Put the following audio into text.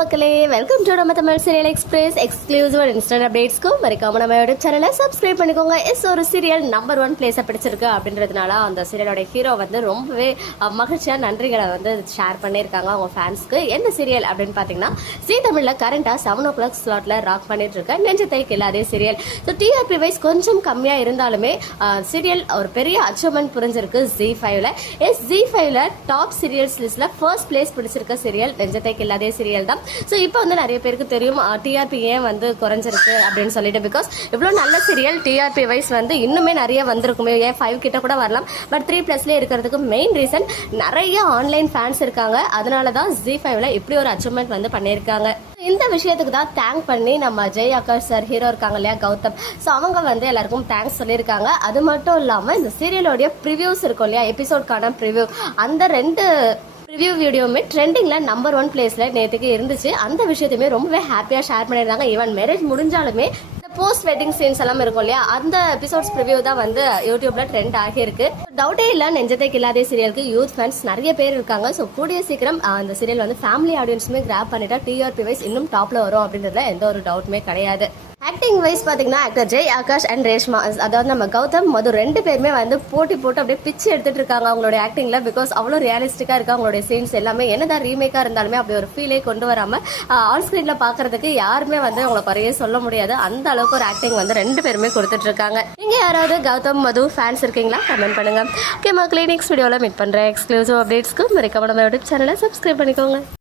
மக்களே welcome to நம்ம Tamil serial express exclusive instant அப்டேட்ஸ்க்கும் மறக்காம நம்ம யூடியூப் சேனலை சப்ஸ்கிரைப் பண்ணிக்கோங்க. எஸ் ஒரு சீரியல் நம்பர் ஒன் பிளேஸை பிடிச்சிருக்கு அப்படின்றதுனால அந்த சீரியலோட ஹீரோ வந்து ரொம்பவே மகிழ்ச்சியாக நன்றிகளை வந்து ஷேர் பண்ணியிருக்காங்க அவங்க ஃபேன்ஸ்க்கு எந்த சீரியல் அப்படின்னு பார்த்தீங்கன்னா ஜீ தமிழில் கரண்ட்டாக செவன் ஓ கிளாக் ஸ்லாட்டில் ராக் பண்ணிட்டு இருக்க Nenjathai Killadhe serial so TRP wise கொஞ்சம் கம்மியாக இருந்தாலுமே சீரியல் ஒரு பெரிய அச்சீவ்மெண்ட் புரிஞ்சிருக்கு ஜி ஃபைவ்ல எஸ் ஜி ஃபைவ்ல டாப் சீரியல்ஸ் லிஸ்ட்டில் ஃபர்ஸ்ட் பிளேஸ் பிடிச்சிருக்க சீரியல் நெஞ்சத்தை கில்லாதே சீரியல் தான். ஸோ இப்போ வந்து நிறைய பேருக்கு தெரியும் டிஆர்பி ஏன் வந்து குறைஞ்சிருக்கு? அப்படின்னு சொல்லிட்டு. பிகாஸ் இவ்வளோ நல்ல சீரியல் டிஆர்பி வைஸ் வந்து இன்னுமே நிறைய வந்திருக்குமே. ஏன் ஃபைவ் கிட்ட கூட வரலாம். பட் த்ரீ ப்ளஸ்லேயே இருக்கிறதுக்கு மெயின் ரீசன் நிறைய ஆன்லைன் ஃபேன்ஸ் இருக்காங்க. அதனால தான் ஜி ஃபைவ்ல இப்படி ஒரு அச்சீவ்மெண்ட் வந்து பண்ணியிருக்காங்க. இந்த விஷயத்துக்கு தான் தேங்க் பண்ணி நம்ம ஜெய் ஆகாஷ் சார் ஹீரோ இருக்காங்க இல்லையா கௌதம். ஸோ அவங்க வந்து எல்லாருக்கும் தேங்க்ஸ் சொல்லியிருக்காங்க. அது மட்டும் இல்லாமல் இந்த சீரியலோடைய ப்ரிவ்யூஸ் இருக்கும் இல்லையா எபிசோட்கான ப்ரிவியூ அந்த ரெண்டு ரிவ்யூ வீடியோவுமே ட்ரெண்டிங்கில் நம்பர் ஒன் பிளேஸில் நேற்றுக்கு இருந்துச்சு. அந்த விஷயத்தையுமே ரொம்பவே ஹாப்பியாக ஷேர் பண்ணியிருந்தாங்க. ஈவன் மேரேஜ் முடிஞ்சாலுமே போஸ்ட் வெட்டிங் சீன்ஸ் எல்லாம் இருக்கும் இல்லையா? அந்த எபிசோட்ஸ் ரிவ்யூ தான் வந்து யூடியூப்ல ட்ரெண்ட் ஆகியிருக்கு. டவுட்டே இல்லை நெஞ்சத்தை கில்லாதே சீரியலுக்கு யூத் ஃபேன்ஸ் நிறைய பேர் இருக்காங்க. ஸோ கூடிய சீக்கிரம் அந்த சீரியல் வந்து ஃபேமிலி ஆடியன்ஸுமே கிராப் பண்ணிட்டா டிஆர்பி வைஸ் இன்னும் டாப்ல வரும் அப்படின்றதுல எந்த ஒரு டவுட்டுமே கிடையாது. ஆக்டிங் வைஸ் பார்த்தீங்கன்னா ஆக்டர் ஜெய் ஆகாஷ் அண்ட் ரேஷ்மா. அதாவது நம்ம கௌதம் மது ரெண்டு பேருமே வந்து போட்டி போட்டு அப்படியே பிச்சு எடுத்துட்டு இருக்காங்க அவங்களுடைய ஆக்டிங்ல பிகாஸ் அவ்வளோ ரியலிஸ்டிக்காக இருக்கு அவங்களுடைய சீன்ஸ் எல்லாமே என்னதான் ரீமேக்காக இருந்தாலுமே அப்படி ஒரு ஃபீலே கொண்டு வராமல் ஆன் ஸ்க்ரீனில் பார்க்கறதுக்கு யாருமே வந்து அவங்கள குறையே சொல்ல முடியாது. அந்த அளவுக்கு ஒரு ஆக்டிங் வந்து ரெண்டு பேருமே கொடுத்துட்டு இருக்காங்க. நீங்கள் யாராவது கௌதம் மது ஃபேன்ஸ் இருக்கீங்களா? கமெண்ட் பண்ணுங்க. ஓகே மக்களே நெக்ஸ்ட் வீடியோவில் மீட் பண்ணுற எக்ஸ்க்ளூசிவ் அப்டேட்ஸ்க்கு மறக்காம நம்ம யூடியூப் சேனலை சப்ஸ்கிரைப் பண்ணிக்கோங்க.